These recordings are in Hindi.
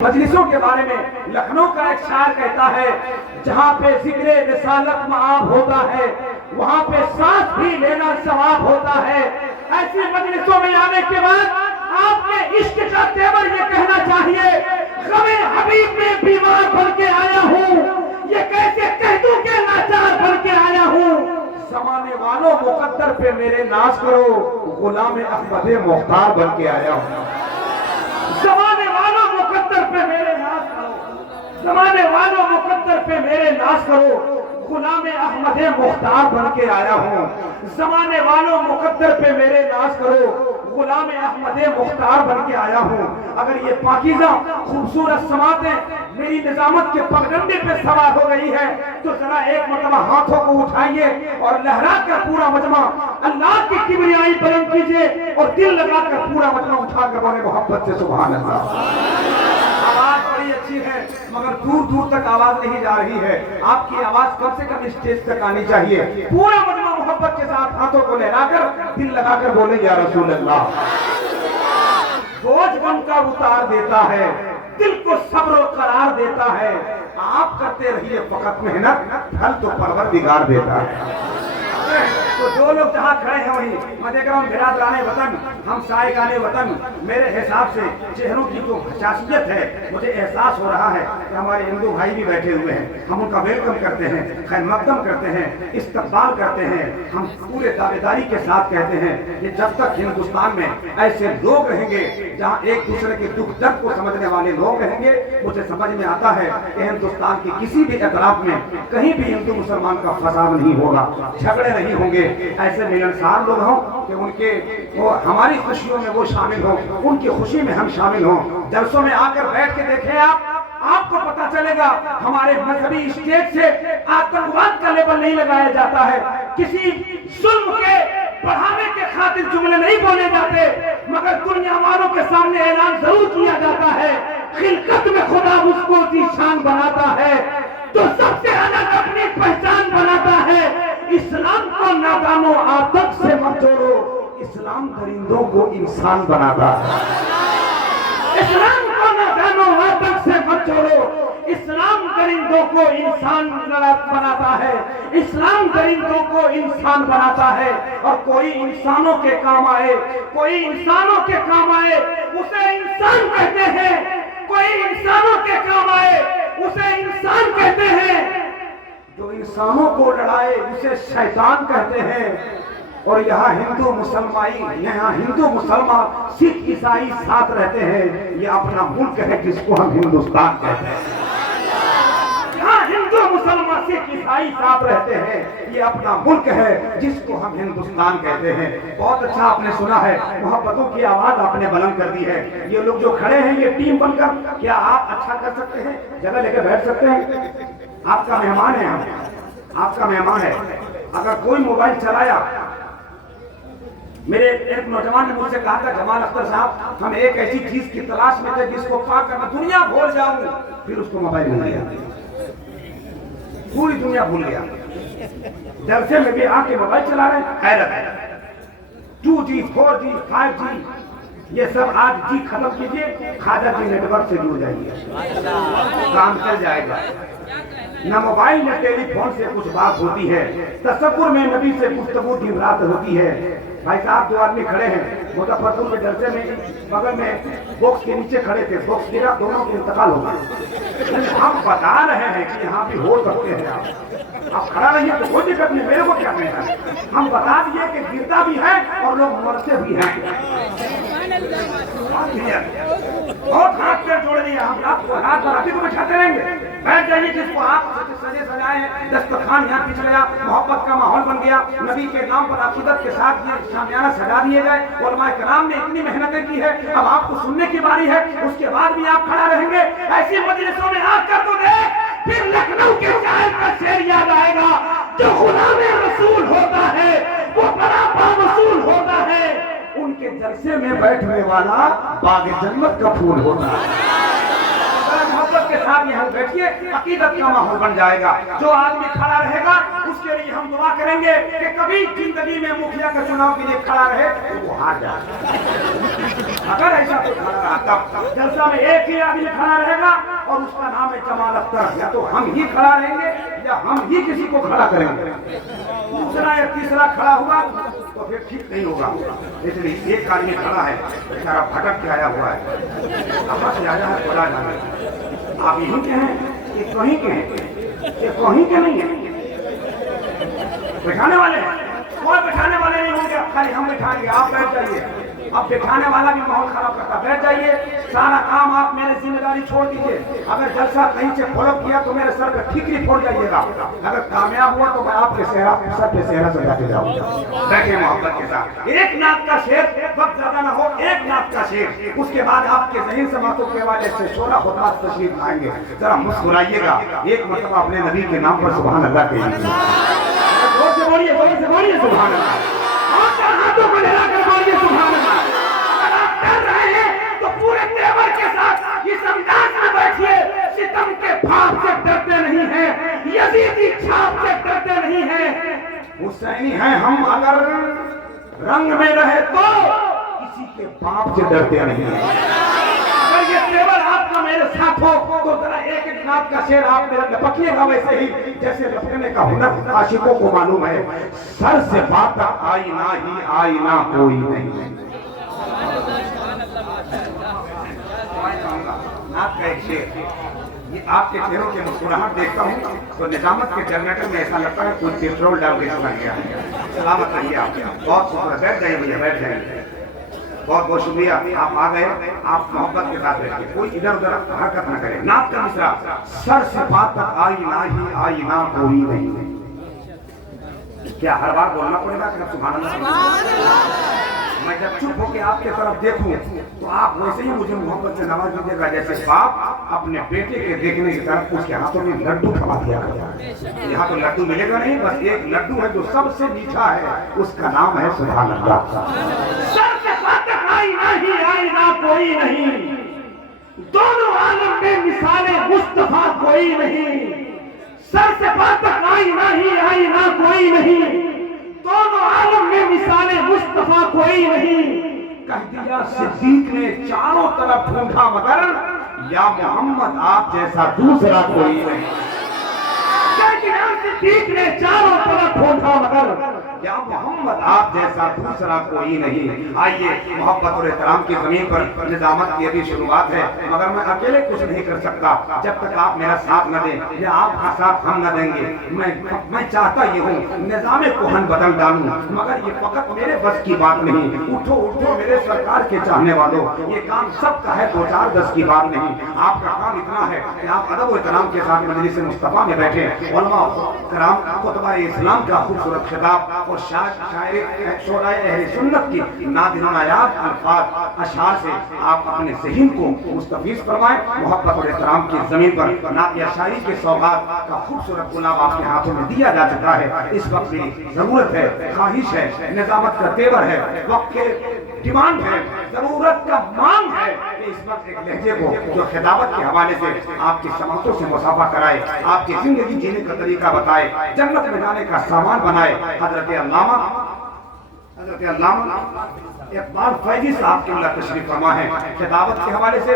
मजलिसों के बारे में लखनऊ का एक शायर कहता है, जहाँ पे जिक्र रिसालत मआब होता है वहाँ पे सांस भी लेना सवाब होता है। ऐसी मजलिसों में आने के बाद आपके इश्क का तेवर ये कहना चाहिए, गमे हबीब में बीमार बन के आया हूँ, ये कैसे कह दूं कि लाचार बन के आया हूँ। जमाने वालों मुकद्दर पे मेरे नाज करो, गुलाम अहमद मुख्तार बन के आया हूँ। जमाने वालों मुकद्दर पे मेरे नाज करो, जमाने वालों मुकद्दर पे मेरे नाज करो, गुलाम अहमद मुख्तार बन के आया हूँ। जमाने वालों मुकद्दर पे मेरे नाज करो, गुलाम अहमद मुख्तार बन के आया हूँ। अगर ये पाकीज़ा खूबसूरत समातें मेरी निजामत के पगडंडे पे सवार हो गई है तो जरा एक मरतबा हाथों को उठाइए और लहरा कर पूरा मजमा अल्लाह की किबरियाई बुलंद कीजिए और दिल लगाकर पूरा मजमा उठाकर बोले मोहब्बत से सुभान अल्लाह। आवाज बड़ी अच्छी है मगर दूर दूर तक आवाज नहीं जा रही है। आपकी आवाज कम से कम स्टेज तक आनी चाहिए। पूरा मजमा मोहब्बत के साथ हाथों को लहराकर दिल लगाकर बोले या रसूल अल्लाह। बोझ बनकर उतार देता है, दिल को सब्र करार देता है। आप करते रहिए फकत मेहनत, फल तो परवरदिगार देता है। तो जो लोग जहाँ खड़े हैं वही मैं देख रहा हूँ बिरादराने वतन, हम साएगाने वतन, मेरे हिसाब से चेहरों की जो हसासियत है मुझे एहसास हो रहा है कि हमारे हिंदू भाई भी बैठे हुए हैं। हम उनका वेलकम करते हैं, खैर मकदम करते हैं, इस्तकबाल करते हैं। हम पूरे दावेदारी के साथ कहते हैं कि जब तक हिंदुस्तान में ऐसे लोग रहेंगे जहाँ एक दूसरे के दुख दर्द को समझने वाले लोग रहेंगे, मुझे समझ में आता है कि हिंदुस्तान की किसी भी इतलाफ में कहीं भी हिंदू मुसलमान का फसाद नहीं होगा, झगड़े नहीं होंगे। ऐसे मिलनसार लोग हों कि उनके वो हमारी खुशियों में वो शामिल हो, उनकी खुशी में हम शामिल हों। जलसों में आकर बैठ के देखें आपको पता चलेगा हमारे मजहबी स्टेज से आतंकवाद का लेबल नहीं लगाया जाता है, किसी जुल्म के बढ़ावे के खातिर जुमले नहीं बोले जाते, मगर दुनिया वालों के सामने ऐलान जरूर किया जाता है, खिलकत में खुदा उसको जीशान बनाता है तो सबसे अलग अपनी पहचान बनाता है। इस्लाम को नादानो आतंक से मत जोड़ो, इस्लाम दरिंदों को इंसान बनाता है। इस्लाम को नादानो आतंक से मत जोड़ो, इस्लाम दरिंदों को इंसान बनाता है। इस्लाम दरिंदों को इंसान बनाता है और कोई इंसानों के काम आए, कोई इंसानों के काम आए उसे इंसान कहते हैं, कोई इंसानों के काम आए उसे इंसान कहते हैं, जो इंसानों को लड़ाए उसे शैतान कहते हैं। और यहाँ हिंदू मुसलमान, यहाँ हिंदू मुसलमान सिख ईसाई साथ रहते हैं। ये अपना मुल्क है जिसको हम हिंदुस्तान कहते हैं। यहाँ हिंदू मुसलमान सिख ईसाई साथ रहते हैं, ये अपना मुल्क है जिसको हम हिंदुस्तान कहते हैं। बहुत अच्छा आपने सुना है, मोहब्बतों की आवाज आपने बुलंद कर दी है। ये लोग जो खड़े हैं ये टीम बनकर, क्या आप अच्छा कर सकते हैं? जगह लेकर बैठ सकते हैं? आपका मेहमान है, आपका मेहमान है। अगर कोई मोबाइल चलाया, मेरे एक नौजवान ने मुझसे कहा था, जमाल अख्तर साहब हम एक ऐसी चीज की तलाश में थे जिसको पाकर मैं दुनिया भूल जाऊं, फिर उसको मोबाइल मिल गया, पूरी दुनिया भूल गया। जलसे में भी आके मोबाइल चला रहे हैं, हैरत है। 2G 4G 5G ये सब आज जी खत्म कीजिए, खाजा जी नेटवर्क से जुड़ जाइए, काम चल जाएगा। न मोबाइल न टेलीफोन से कुछ बात होती है, तसव्वुर में नबी से गुफ्तगू दिन रात होती है। भाई साहब 2 आदमी खड़े हैं मुजफ्फरपुर में, जलसे में बगल में बॉक्स के नीचे खड़े थे, बॉक्स गिरा, दोनों के इंतकाल हो गए। हम बता रहे हैं कि यहाँ भी हो सकते हैं, आप खड़ा रहिए तो कोई दिक्कत नहीं, मेरे को क्या कहना है। हम बता दिए कि गिरता भी है और लोग मरते भी हैं। बहुत हाथ पैर जोड़ दिए, हम आपको हाथ बराती को बिठाते रहेंगे। बैठ जाइए, जिसको आप सजे सजाए हैं, दस्तरखान यहाँ पिछ गया, मोहब्बत का माहौल बन गया, नबी के नाम पर अकीदत के साथ ये शामियाना सजा दिए गए। उलमाए किराम ने इतनी मेहनतें की है, अब आपको सुनने की बारी है, उसके बाद भी आप खड़ा रहेंगे। ऐसी मजलिसों में आकर तो देख, फिर लखनऊ के शायर का शेर याद आएगा, जो गुलाम रसूल होता है वो बड़ा बावसूल होता है, उनके जलसे में बैठने वाला बाग जन्नत का फूल होता है। मोहब्बत के साथ यहाँ बैठिए, अकीदत का माहौल बन जाएगा। जो आदमी खड़ा रहेगा उसके लिए हम दुआ करेंगे कि कभी जिंदगी में मुखिया का चुनाव के लिए खड़ा रहे तो वो हार जाए। अगर ऐसा कोई खड़ा रहा तब जलसा में एक ही आदमी खड़ा रहेगा और उसका नाम है जमाल अख्तर। या तो हम ही खड़ा रहेंगे या हम ही किसी को खड़ा करेंगे। दूसरा या तीसरा खड़ा हुआ तो फिर ठीक नहीं होगा। इसलिए एक आदमी खड़ा है, बेचारा भटक के आया हुआ है, कहाँ से आया है खुदा जाने। आप यहीं के हैं, ये कहीं के हैं, ये कहीं के नहीं है। बैठाने वाले कोई बैठाने वाले नहीं होंगे, खाली हम बैठाएंगे, आप बैठ जाइए। अब बैठाने वाला भी माहौल खराब करता, बैठ जाइए, सारा काम आप मेरे जिम्मेदारी छोड़ दीजिए। अगर जलसा कहीं से फॉलो किया तो मेरे सर पे ठीकरी फोड़ जाइएगा। अगर कामयाब हुआ तो मैं आपके सर पे सेहरा सजा के जाऊंगा। बैठे मोहब्बत के साथ। एक नाक का शेर, वक्त ज्यादा ना हो, एक नाक का शेर, उसके बाद आपके जहीन समातों के वाले से 16 खुदा तशरीफ आएंगे। जरा मुस्कुराइएगा, एक मतलब अपने नबी के नाम पर सुभान अल्लाह कहिए। बोलिए सुभान अल्लाह। हाथों को हिलाकर बोलिए सुभान अल्लाह। अगर आप डर रहे हैं तो पूरे तेवर के साथ इस अंदाज में बैठिए, सितम के भाव से डरते नहीं हैं, यजीदी छाप से डरते नहीं हैं, हुसैनी हैं हम। अगर रंग में रहे तो किसी के बाप से डरते नहीं हैं। अगर ये तेवर आपका मेरे साथ हो तो जरा एक एक नाक का शेर आप मेरे लपकिएगा, वैसे ही जैसे लपकने का हुनर आशिकों को मालूम है। सर से बात आईना ही आईना कोई नहीं। नाक का एक शेर, ये आपके चेहरों के मुस्कुराहट देखता हूँ तो निजामत के जनरेटर में ऐसा लगता है कोई पेट्रोल डाल के सुना गया है। सलामत रहिए आप, बहुत खूबसूरत। बैठ जाइए भैया, बैठ जाइए। बहुत बहुत शुक्रिया, आप आ गए। आप मोहब्बत के साथ बैठिए, कोई इधर उधर हरकत न करे। नाक का मिसरा, सर से बात तक आईना ही आईना कोई नहीं। क्या हर बार बोलना पड़ेगा कि सुभान अल्लाह? मैं जब चुप होकर आपके तरफ देखूं तो आप वैसे ही मुझे मोहब्बत से नवाज दीजिएगा, जैसे बाप अपने बेटे के देखने की तरफ उसके हाथों में लड्डू खवा दिया करता है। यहाँ तो लड्डू मिलेगा नहीं, बस एक लड्डू है जो सबसे मीठा है, उसका नाम है सुभान अल्लाह। आईना ही आईना कोई नहीं, दोनों आलम में मिसाले मुस्तफा कोई नहीं। सर से पार तक आईना ही आईना कोई नहीं, दोनों आलम में मिसाले मुस्तफा कोई नहीं। कह दिया सिद्दीक ने चारों तरफ ढूंढा मगर या मोहम्मद आप जैसा दूसरा कोई नहीं। सिद्दीक ने चारों तरफ ढूंढा मगर या मोहम्मद आप जैसा दूसरा कोई नहीं। आइए, मोहब्बत और एहतराम की जमीन पर निजामत की अभी शुरुआत है, मगर मैं अकेले कुछ नहीं कर सकता जब तक आप मेरा साथ न दें या आपका साथ हम न देंगे। मैं चाहता ये हूँ निजाम कोहन बदल डालूं, मगर ये फकत मेरे बस की बात नहीं। उठो उठो मेरे सरकार के चाहने वालों, ये काम सबका है, 2-4-10 की बात नहीं। आपका काम इतना है कि आप अदब और एहतराम के साथ मजलिस मुस्तफा में बैठे। उलमा कराम खुतबा इस्लाम का खूबसूरत खिताब और शायर सुन्नत की नादिनायात अल्फाज अशार से आप अपने ज़हन को मुस्तफीज़ फरमाएं। मोहब्बत और एहतराम की जमीन पर नात या शायरी के सौगात का खूबसूरत गुलाब आपके हाथों में दिया जा चुका है। इस वक्त मेरी जरूरत है, ख्वाहिश है, निजामत का तेवर है, वक्त के डिमांड है, जरूरत का मांग है कि इस वक्त एक लहजे को जो खिताबत के हवाले से आपकी समातों से मुसाफा कराए, आपकी जिंदगी जीने का तरीका बताए, जन्नत में जाने का सामान बनाए। हजरत अल्लामा इकबाल फैजी साहब के उल्लाह तशरीफ फरमा है। खिताबत के हवाले से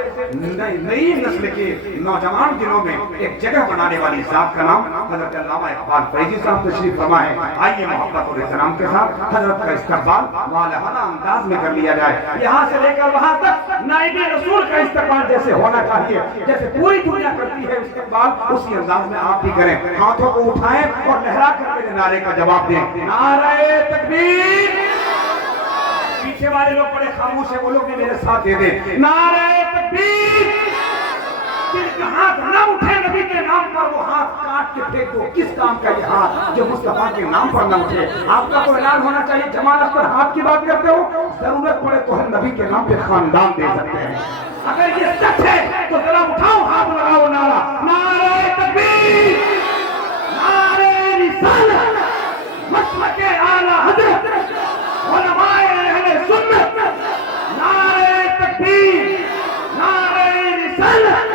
नई नस्ल के नौजवान दिलों में एक जगह बनाने वाली जात का नाम हजरत अल्लामा इकबाल फैजी साहब तशरीफ फरमा है। आइए मोहब्बत और एहतराम के साथ हजरत का इस्तकबाल मौलाना अंदाज में कर लिया जाए। यहाँ से लेकर वहाँ तक नाइबे रसूल का इस्तकबाल जैसे होना चाहिए, जैसे पूरी दुनिया करती है इस्तकबाल, उसी अंदाज में आप भी करें। हाथों को उठाएं और लहरा करके नारे का जवाब दें। नारे तकबीर। पीछे वाले लोग बड़े खामोश है, वो लोग भी मेरे साथ दे दे। नारे तकबीर। जिनका हाथ न उठे नबी के नाम पर वो हाथ काट के फेंक दो। किस काम का ये हाथ जो मुस्तफा के नाम पर न उठे? आपका तो ऐलान होना चाहिए। जमाल अख्तर हाथ की बात करते हो, जरूरत पड़े तो हम नबी के नाम पे खानदान दे सकते हैं। अगर ये सच है तो जरा उठाओ हाथ, लगाओ नारा। नारे तकबीर, नारे रिसालत, मसलक आला हज़रत, उलमाए अहले सुन्नत। नारे तकबीर, नारे रिसालत,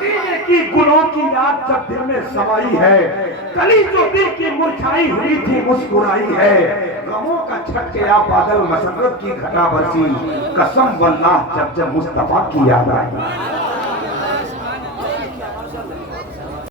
मदीने की गुलों की याद जब दिल में समाई है, कली जो दिल की मुरझाई हुई थी मुस्कुराई है, गमों का छट गया बादल, मसरत की घटा बरसी, कसम वल्लाह जब जब मुस्तफा की याद आई।